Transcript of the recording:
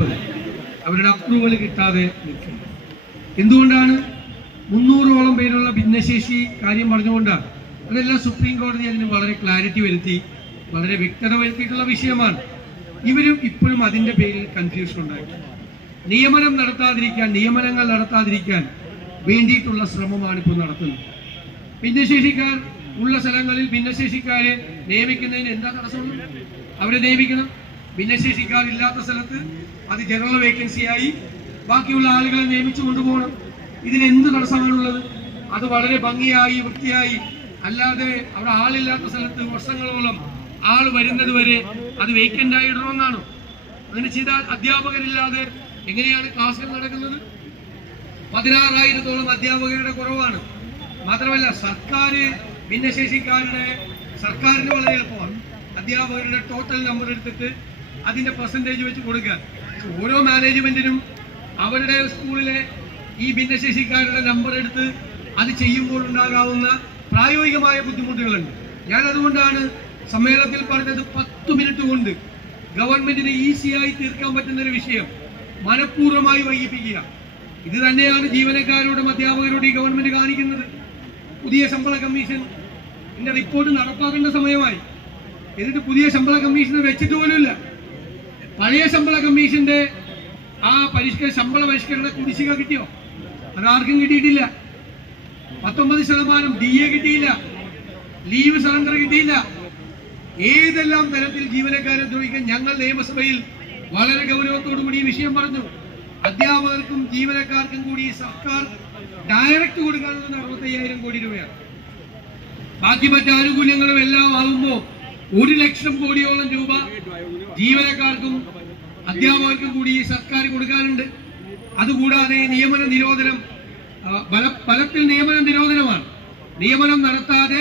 അവരുടെ അപ്രൂവൽ കിട്ടാതെ നിൽക്കുന്നത് എന്തുകൊണ്ടാണ്? 300ഓളം പേരുള്ള ഭിന്നശേഷി കാര്യം പറഞ്ഞുകൊണ്ടാണ്. അതെല്ലാം സുപ്രീം കോടതി അതിന് വളരെ ക്ലാരിറ്റി വരുത്തി, വളരെ വ്യക്തത വരുത്തിയിട്ടുള്ള വിഷയമാണ്. ഇവരും ഇപ്പോഴും അതിൻ്റെ പേരിൽ കൺഫ്യൂഷൻ ഉണ്ടാക്കി നിയമനങ്ങൾ നടത്താതിരിക്കാൻ വേണ്ടിയിട്ടുള്ള ശ്രമമാണ് ഇപ്പോൾ നടത്തുന്നത്. ഭിന്നശേഷിക്കാർ ഉള്ള സ്ഥലങ്ങളിൽ ഭിന്നശേഷിക്കാരെ നിയമിക്കുന്നതിന് എന്താ തടസ്സമുള്ളത്? അവരെ നിയമിക്കണം. ഭിന്നശേഷിക്കാർ ഇല്ലാത്ത സ്ഥലത്ത് അത് ജനറൽ വേക്കൻസിയായി ബാക്കിയുള്ള ആളുകളെ നിയമിച്ചു കൊണ്ടുപോകണം. ഇതിനെന്ത് തടസ്സമാണുള്ളത്? അത് വളരെ ഭംഗിയായി വൃത്തിയായി, അല്ലാതെ അവിടെ ആളില്ലാത്ത സ്ഥലത്ത് വർഷങ്ങളോളം ആൾ വരുന്നത് വരെ അത് വേക്കൻ്റ് ആയിടണമെന്നാണോ? അങ്ങനെ ചെയ്താൽ അധ്യാപകരില്ലാതെ എങ്ങനെയാണ് ക്ലാസ്സുകൾ നടക്കുന്നത്? 16,000-ഓളം അധ്യാപകരുടെ കുറവാണ്. മാത്രമല്ല സർക്കാരിന് വളരെ എളുപ്പമാണ് അധ്യാപകരുടെ ടോട്ടൽ നമ്പർ എടുത്തിട്ട് അതിന്റെ പെർസെൻറ്റേജ് വെച്ച് കൊടുക്കാൻ. ഓരോ മാനേജ്മെന്റിനും അവരുടെ സ്കൂളിലെ ഈ ഭിന്നശേഷിക്കാരുടെ നമ്പർ എടുത്ത് അത് ചെയ്യുമ്പോൾ ഉണ്ടാകാവുന്ന പ്രായോഗികമായ ബുദ്ധിമുട്ടുകളുണ്ട്. ഞാൻ അതുകൊണ്ടാണ് സമ്മേളനത്തിൽ പറഞ്ഞത് 10 മിനിറ്റ് കൊണ്ട് ഗവൺമെന്റിന് ഈസിയായി തീർക്കാൻ പറ്റുന്ന ഒരു വിഷയം മനഃപൂർവ്വമായി വൈകിപ്പിക്കുക. ഇത് തന്നെയാണ് ജീവനക്കാരോടും അധ്യാപകരോടും ഈ ഗവൺമെന്റ് കാണിക്കുന്നത്. പുതിയ ശമ്പള കമ്മീഷൻ റിപ്പോർട്ട് നടപ്പാക്കേണ്ട സമയമായി, എന്നിട്ട് പുതിയ ശമ്പള കമ്മീഷനെ വെച്ചിട്ട് പോലുമില്ല. പഴയ ശമ്പള കമ്മീഷന്റെ ആ ശമ്പള പരിഷ്കരണ കുടിശ്ശിക കിട്ടിയോ? അതാർക്കും കിട്ടിയിട്ടില്ല. 19% DA കിട്ടിയില്ല, ലീവ് സറണ്ടർ കിട്ടിയില്ല. ഏതെല്ലാം തരത്തിൽ ജീവനക്കാരെ ദ്രോഹിക്കാൻ ഞങ്ങൾ നിയമസഭയിൽ വളരെ ഗൗരവത്തോടു കൂടി ഈ വിഷയം പറഞ്ഞു. അധ്യാപകർക്കും ജീവനക്കാർക്കും കൂടി സർക്കാർ ഡയറക്റ്റ് കൊടുക്കാനുള്ളത് 65,000 കോടി രൂപയാണ്. ബാക്കി മറ്റ് ആനുകൂല്യങ്ങളും എല്ലാം ആകുമ്പോൾ 1 ലക്ഷം കോടിയോളം രൂപ ജീവനക്കാർക്കും അധ്യാപകർക്കും കൂടി സർക്കാർ കൊടുക്കാനുണ്ട്. അതുകൂടാതെ നിയമന നിരോധനം, ഫലത്തിൽ നിയമന നിരോധനമാണ്. നിയമനം നടത്താതെ